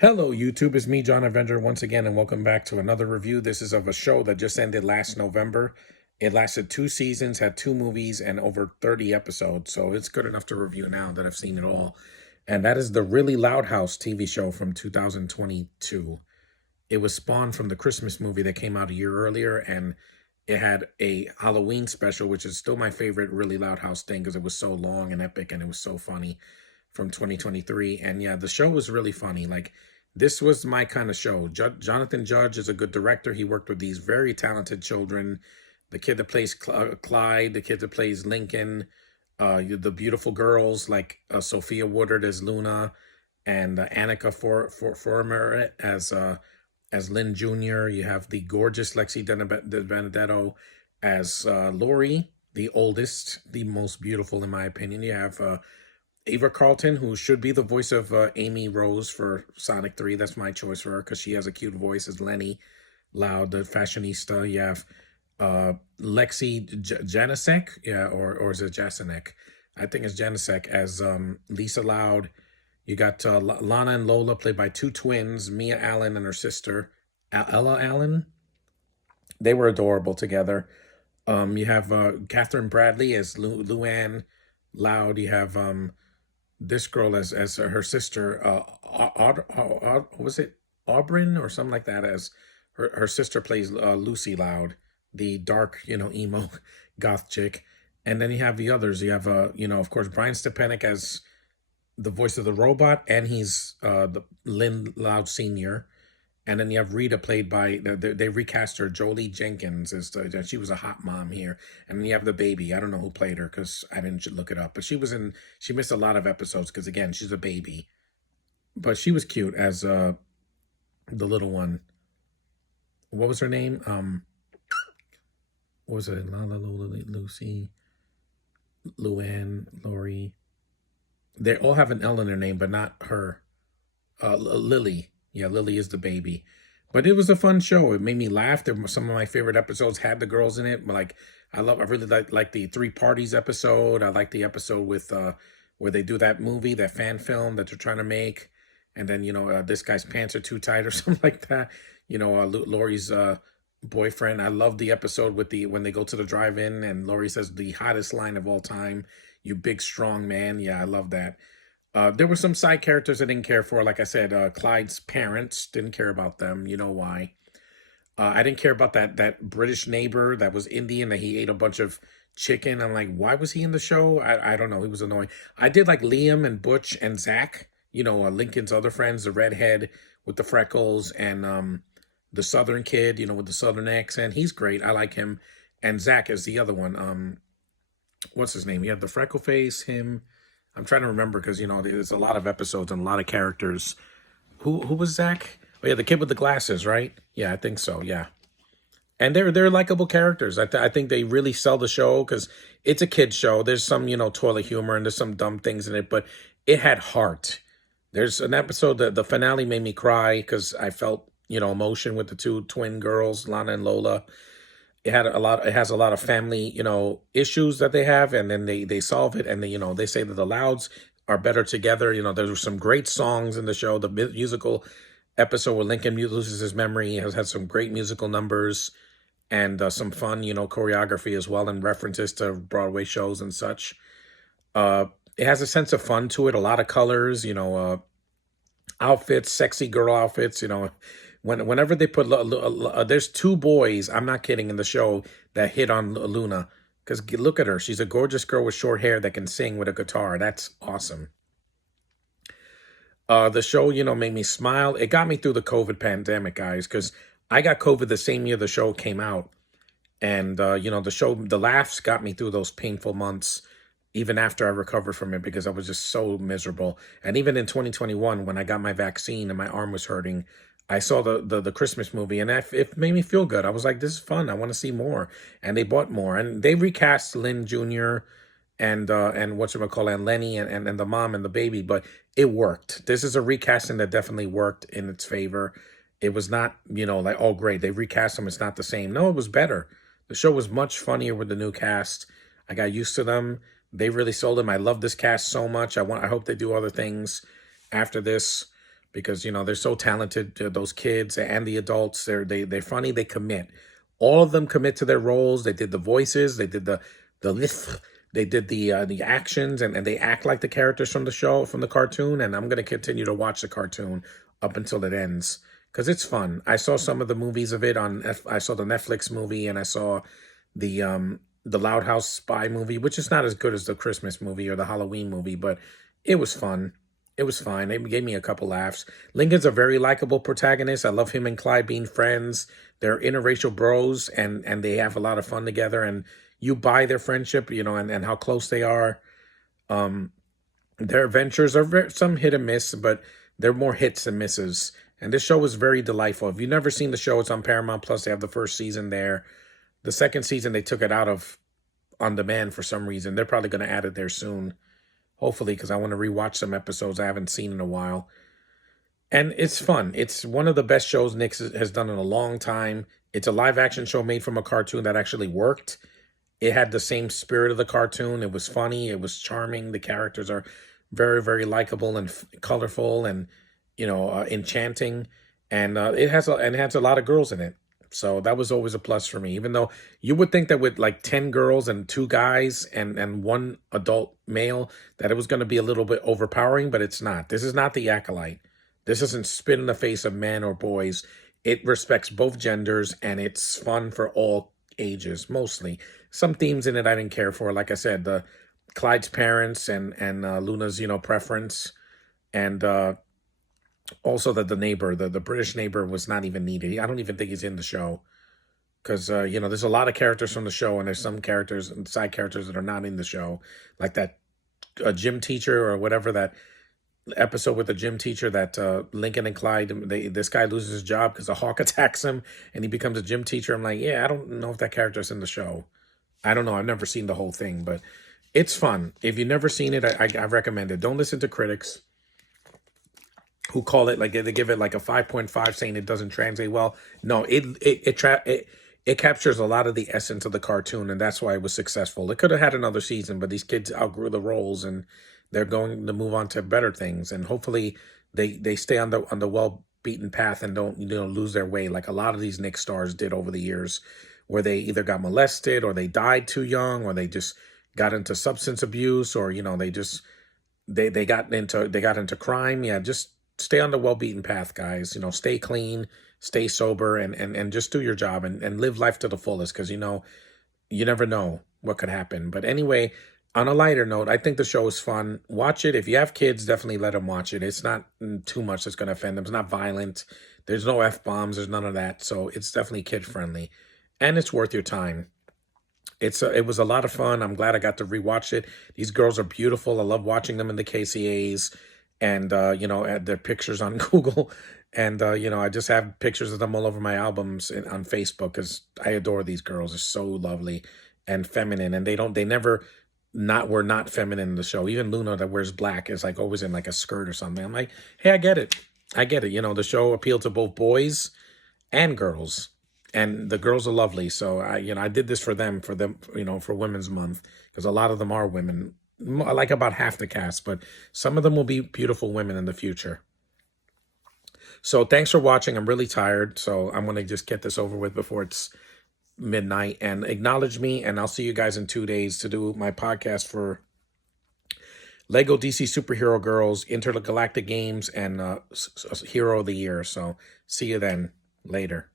Hello, YouTube. It's me, John Avenger, once again, and welcome back to another review. This is of a show that just ended last November. It lasted 2 seasons, had 2 movies, and over 30 episodes, so it's good enough to review now that I've seen it all. And that is the Really Loud House TV show from 2022. It was spawned from the Christmas movie that came out a year earlier, and it had a Halloween special, which is still my favorite Really Loud House thing because it was so long and epic and it was so funny from 2023. And yeah, the show was really funny. Like, this was my kind of show. Jonathan Judge is a good director. He worked with these very talented children. The kid that plays Clyde, the kid that plays Lincoln, the beautiful girls like Sophia Woodard as Luna, and Annika Former as Lynn Jr. You have the gorgeous Lexi Benedetto as Lori, the oldest, the most beautiful in my opinion. You have Ava Carlton, who should be the voice of Amy Rose for Sonic 3. That's my choice for her because she has a cute voice as Lenny Loud, the fashionista. You have Lexi Janicek, yeah, or is it Jasenek? I think it's Janicek as Lisa Loud. You got Lana and Lola, played by two twins, Mia Allen and her sister, Ella Allen. They were adorable together. You have Catherine Bradley as Luann Loud. You have this girl as her sister, was it Aubryn or something like that, as her sister plays Lucy Loud, the dark, emo goth chick. And then you have the others. You have, of course, Brian Stepanek as the voice of the robot, and he's the Lynn Loud Sr. And then you have Rita, played by, they recast her, Jolie Jenkins, she was a hot mom here. And then you have the baby. I don't know who played her because I didn't look it up. But she missed a lot of episodes because, again, she's a baby. But she was cute as the little one. What was her name? What was it? Lala, Lola, Lucy, Luann, Lori. They all have an L in their name, but not her. Lily. Yeah, Lily is the baby. But it was a fun show. It made me laugh. Some of my favorite episodes had the girls in it. Like, I really like the Three Parties episode. I like the episode with where they do that movie, that fan film that they're trying to make. And then, this guy's pants are too tight or something like that. Lori's boyfriend. I love the episode with when they go to the drive-in and Lori says the hottest line of all time, "You big strong man." Yeah, I love that. There were some side characters I didn't care for. Like I said, Clyde's parents, didn't care about them. You know why? I didn't care about that British neighbor that was Indian, that he ate a bunch of chicken. I'm like, why was he in the show? I don't know. He was annoying. I did like Liam and Butch and Zach, Lincoln's other friends, the redhead with the freckles, and the Southern kid, with the Southern accent. He's great. I like him. And Zach is the other one. What's his name? He had the freckle face, him. I'm trying to remember because, there's a lot of episodes and a lot of characters. Who was Zach? Oh, yeah, the kid with the glasses, right? Yeah, I think so, yeah. And they're likable characters. I think they really sell the show because it's a kid's show. There's some, toilet humor and there's some dumb things in it, but it had heart. There's an episode that the finale made me cry because I felt, emotion with the two twin girls, Lana and Lola. It has a lot of family, issues that they have, and then they solve it, and they say that the Louds are better together. There were some great songs in the show. The musical episode where Lincoln loses his memory has had some great musical numbers and some fun, choreography as well, and references to Broadway shows and such. It has a sense of fun to it, a lot of colors, outfits, sexy girl outfits, whenever they put, there's two boys, I'm not kidding, in the show that hit on Luna. Because look at her. She's a gorgeous girl with short hair that can sing with a guitar. That's awesome. The show, made me smile. It got me through the COVID pandemic, guys, because I got COVID the same year the show came out. And, the laughs got me through those painful months, even after I recovered from it, because I was just so miserable. And even in 2021, when I got my vaccine and my arm was hurting, I saw the Christmas movie, and it made me feel good. I was like, this is fun. I want to see more. And they bought more. And they recast Lynn Jr. and whatchamacallit, and Lenny and the mom and the baby, but it worked. This is a recasting that definitely worked in its favor. It was not, like, oh, great, they recast them, it's not the same. No, it was better. The show was much funnier with the new cast. I got used to them. They really sold them. I love this cast so much. I hope they do other things after this. because they're so talented. Those kids and the adults, they're funny. They commit. All of them commit to their roles. They did the voices. They did the lift. They did the actions, and they act like the characters from the show, from the cartoon. And I'm gonna continue to watch the cartoon up until it ends because it's fun. I saw some of the movies of it I saw the Netflix movie, and I saw the Loud House Spy movie, which is not as good as the Christmas movie or the Halloween movie, but it was fun. It was fine. It gave me a couple laughs. Lincoln's a very likable protagonist. I love him and Clyde being friends. They're interracial bros, and they have a lot of fun together. And you buy their friendship, and how close they are. Um, their adventures are some hit and miss, but they're more hits than misses. And this show was very delightful. If you've never seen the show, it's on Paramount Plus. They have the first season there. The second season, they took it out of on demand for some reason. They're probably going to add it there soon. Hopefully, because I want to rewatch some episodes I haven't seen in a while. And it's fun. It's one of the best shows Nick has done in a long time. It's a live action show made from a cartoon that actually worked. It had the same spirit of the cartoon. It was funny. It was charming. The characters are very, very likable and colorful and, enchanting. And it has a lot of girls in it. So that was always a plus for me, even though you would think that with like 10 girls and 2 guys and 1 adult male, that it was going to be a little bit overpowering, but it's not. This is not The Acolyte. This doesn't spit in the face of men or boys. It respects both genders, and it's fun for all ages, mostly. Some themes in it I didn't care for. Like I said, the Clyde's parents and Luna's, preference. And also that the neighbor, the British neighbor, was not even needed. I don't even think he's in the show. Because, there's a lot of characters from the show, and there's some characters and side characters that are not in the show. Like that gym teacher or whatever, that episode with the gym teacher that Lincoln and Clyde, this guy loses his job because a hawk attacks him and he becomes a gym teacher. I'm like, yeah, I don't know if that character's in the show. I don't know. I've never seen the whole thing, but it's fun. If you've never seen it, I recommend it. Don't listen to critics who call it, like, they give it like a 5.5 saying it doesn't translate well. No, it captures a lot of the essence of the cartoon, and that's why it was successful. It could have had another season, but these kids outgrew the roles, and they're going to move on to better things. And hopefully they stay on the well beaten path and don't lose their way like a lot of these Nick stars did over the years, where they either got molested or they died too young, or they just got into substance abuse, or they got into crime. Yeah, just stay on the well-beaten path, guys. Stay clean, stay sober, and just do your job and live life to the fullest, because, you never know what could happen. But anyway, on a lighter note, I think the show is fun. Watch it. If you have kids, definitely let them watch it. It's not too much that's going to offend them. It's not violent. There's no F-bombs. There's none of that. So it's definitely kid-friendly. And it's worth your time. It was a lot of fun. I'm glad I got to rewatch it. These girls are beautiful. I love watching them in the KCAs. And, add their pictures on Google. And, I just have pictures of them all over my albums on Facebook, because I adore these girls. They're so lovely and feminine. And they never were not feminine in the show. Even Luna, that wears black, is like always in like a skirt or something. I'm like, hey, I get it. The show appealed to both boys and girls. And the girls are lovely. So I did this for them, for Women's Month, because a lot of them are women. I like about half the cast, but some of them will be beautiful women in the future. So thanks for watching. I'm really tired, so I'm going to just get this over with before it's midnight. And acknowledge me, and I'll see you guys in 2 days to do my podcast for Lego DC Superhero Girls, Intergalactic Games, and Hero of the Year. So see you then. Later.